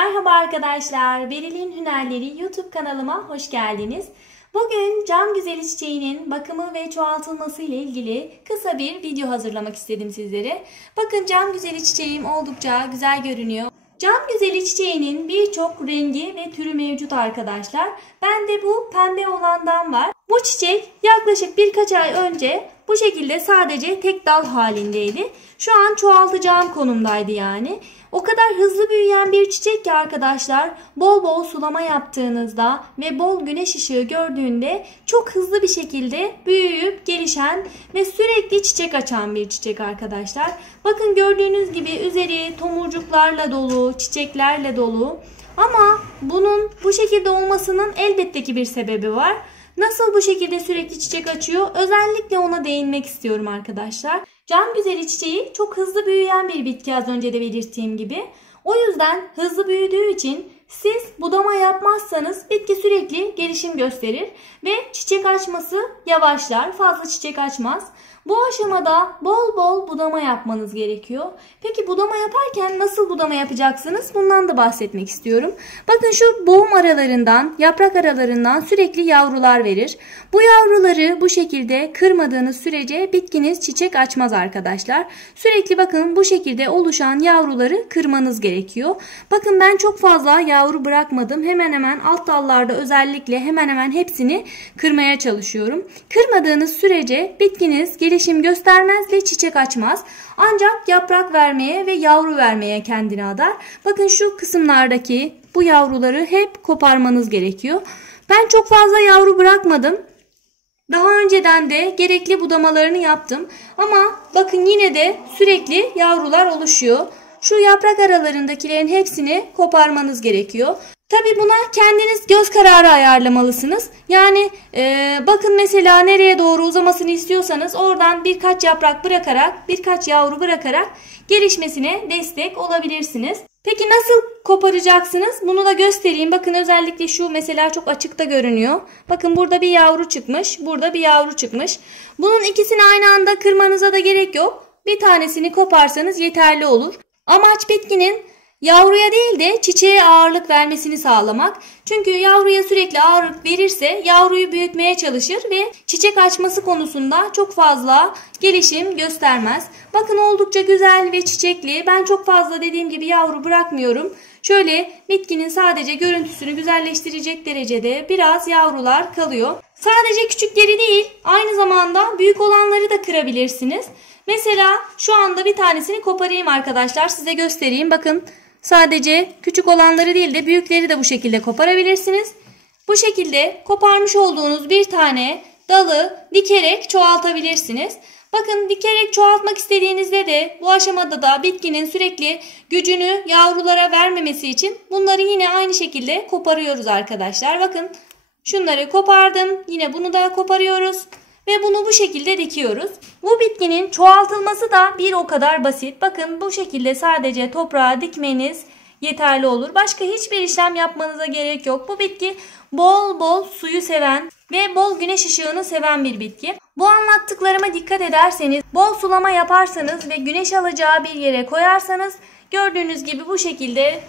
Merhaba arkadaşlar, Beril'in Hünerleri YouTube kanalıma hoş geldiniz. Bugün cam güzeli çiçeğinin bakımı ve çoğaltılması ile ilgili kısa bir video hazırlamak istedim sizlere. Bakın cam güzeli çiçeğim oldukça güzel görünüyor. Cam güzeli çiçeğinin birçok rengi ve türü mevcut arkadaşlar. Bende bu pembe olandan var. Bu çiçek yaklaşık birkaç ay önce bu şekilde sadece tek dal halindeydi. Şu an çoğaltacağım konumdaydı yani. O kadar hızlı büyüyen bir çiçek ki arkadaşlar, bol bol sulama yaptığınızda ve bol güneş ışığı gördüğünde çok hızlı bir şekilde büyüyüp gelişen ve sürekli çiçek açan bir çiçek arkadaşlar. Bakın gördüğünüz gibi üzeri tomurcuklarla dolu, çiçeklerle dolu. Ama bunun bu şekilde olmasının elbette ki bir sebebi var. Nasıl bu şekilde sürekli çiçek açıyor? Özellikle ona değinmek istiyorum arkadaşlar. Cam güzeli çiçeği çok hızlı büyüyen bir bitki, az önce de belirttiğim gibi. O yüzden hızlı büyüdüğü için siz budama yapmazsanız bitki sürekli gelişim gösterir ve çiçek açması yavaşlar, fazla çiçek açmaz. Bu aşamada bol bol budama yapmanız gerekiyor. Peki budama yaparken nasıl budama yapacaksınız? Bundan da bahsetmek istiyorum. Bakın şu boğum aralarından, yaprak aralarından sürekli yavrular verir. Bu yavruları bu şekilde kırmadığınız sürece bitkiniz çiçek açmaz arkadaşlar. Sürekli bakın bu şekilde oluşan yavruları kırmanız gerekiyor. Bakın ben çok fazla yavru bırakmadım. Hemen hemen alt dallarda özellikle hemen hemen hepsini kırmaya çalışıyorum. Kırmadığınız sürece bitkiniz gelişim göstermez ve çiçek açmaz. Ancak yaprak vermeye ve yavru vermeye kendini adar. Bakın şu kısımlardaki bu yavruları hep koparmanız gerekiyor. Ben çok fazla yavru bırakmadım. Daha önceden de gerekli budamalarını yaptım. Ama bakın yine de sürekli yavrular oluşuyor. Şu yaprak aralarındakilerin hepsini koparmanız gerekiyor. Tabi buna kendiniz göz kararı ayarlamalısınız. Yani bakın mesela nereye doğru uzamasını istiyorsanız oradan birkaç yaprak bırakarak, birkaç yavru bırakarak gelişmesine destek olabilirsiniz. Peki nasıl koparacaksınız? Bunu da göstereyim. Bakın özellikle şu mesela çok açıkta görünüyor. Bakın burada bir yavru çıkmış, burada bir yavru çıkmış. Bunun ikisini aynı anda kırmanıza da gerek yok. Bir tanesini koparsanız yeterli olur. Amaç bitkinin yavruya değil de çiçeğe ağırlık vermesini sağlamak. Çünkü yavruya sürekli ağırlık verirse yavruyu büyütmeye çalışır ve çiçek açması konusunda çok fazla gelişim göstermez. Bakın oldukça güzel ve çiçekli. Ben çok fazla dediğim gibi yavru bırakmıyorum. Şöyle bitkinin sadece görüntüsünü güzelleştirecek derecede biraz yavrular kalıyor. Sadece küçükleri değil, aynı zamanda büyük olanları da kırabilirsiniz. Mesela şu anda bir tanesini koparayım arkadaşlar, size göstereyim. Bakın sadece küçük olanları değil de büyükleri de bu şekilde koparabilirsiniz. Bu şekilde koparmış olduğunuz bir tane dalı dikerek çoğaltabilirsiniz. Bakın dikerek çoğaltmak istediğinizde de bu aşamada da bitkinin sürekli gücünü yavrulara vermemesi için bunları yine aynı şekilde koparıyoruz arkadaşlar. Bakın şunları kopardım, yine bunu da koparıyoruz. Ve bunu bu şekilde dikiyoruz. Bu bitkinin çoğaltılması da bir o kadar basit. Bakın bu şekilde sadece toprağa dikmeniz yeterli olur. Başka hiçbir işlem yapmanıza gerek yok. Bu bitki bol bol suyu seven ve bol güneş ışığını seven bir bitki. Bu anlattıklarıma dikkat ederseniz, bol sulama yaparsanız ve güneş alacağı bir yere koyarsanız gördüğünüz gibi bu şekilde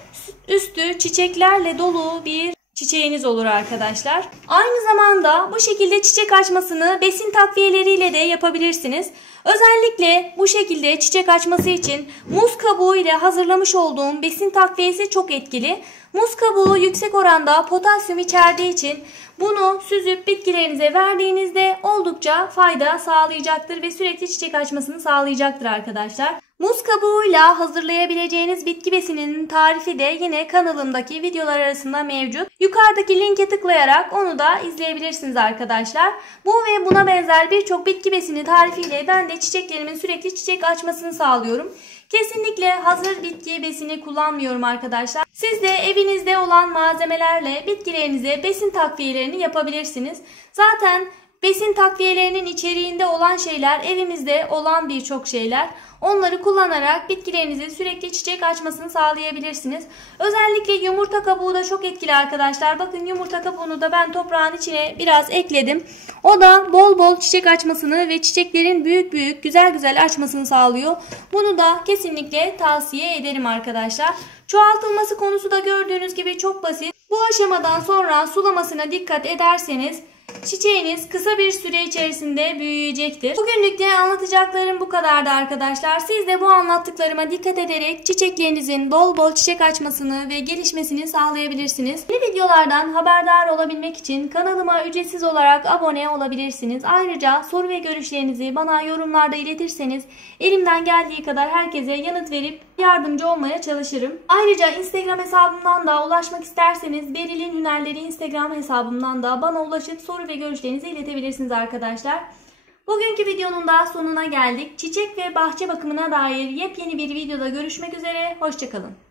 üstü çiçeklerle dolu bir çiçeğiniz olur arkadaşlar. Aynı zamanda bu şekilde çiçek açmasını besin takviyeleriyle de yapabilirsiniz. Özellikle bu şekilde çiçek açması için muz kabuğu ile hazırlamış olduğum besin takviyesi çok etkili. Muz kabuğu yüksek oranda potasyum içerdiği için bunu süzüp bitkilerinize verdiğinizde oldukça fayda sağlayacaktır ve sürekli çiçek açmasını sağlayacaktır arkadaşlar. Muz kabuğuyla hazırlayabileceğiniz bitki besininin tarifi de yine kanalımdaki videolar arasında mevcut. Yukarıdaki linke tıklayarak onu da izleyebilirsiniz arkadaşlar. Bu ve buna benzer birçok bitki besini tarifiyle ben de çiçeklerimin sürekli çiçek açmasını sağlıyorum. Kesinlikle hazır bitki besini kullanmıyorum arkadaşlar. Siz de evinizde olan malzemelerle bitkilerinize besin takviyelerini yapabilirsiniz. Zaten besin takviyelerinin içeriğinde olan şeyler evimizde olan birçok şeyler. Onları kullanarak bitkilerinizin sürekli çiçek açmasını sağlayabilirsiniz. Özellikle yumurta kabuğu da çok etkili arkadaşlar. Bakın yumurta kabuğunu da ben toprağın içine biraz ekledim. O da bol bol çiçek açmasını ve çiçeklerin büyük büyük güzel güzel açmasını sağlıyor. Bunu da kesinlikle tavsiye ederim arkadaşlar. Çoğaltılması konusu da gördüğünüz gibi çok basit. Bu aşamadan sonra sulamasına dikkat ederseniz çiçeğiniz kısa bir süre içerisinde büyüyecektir. Bugünlük de anlatacaklarım bu kadardı arkadaşlar. Siz de bu anlattıklarıma dikkat ederek çiçeklerinizin bol bol çiçek açmasını ve gelişmesini sağlayabilirsiniz. Yeni videolardan haberdar olabilmek için kanalıma ücretsiz olarak abone olabilirsiniz. Ayrıca soru ve görüşlerinizi bana yorumlarda iletirseniz elimden geldiği kadar herkese yanıt verip yardımcı olmaya çalışırım. Ayrıca Instagram hesabımdan da ulaşmak isterseniz Beril'in Hünerleri Instagram hesabımdan da bana ulaşıp soru ve görüşlerinizi iletebilirsiniz arkadaşlar. Bugünkü videonun da sonuna geldik. Çiçek ve bahçe bakımına dair yepyeni bir videoda görüşmek üzere. Hoşça kalın.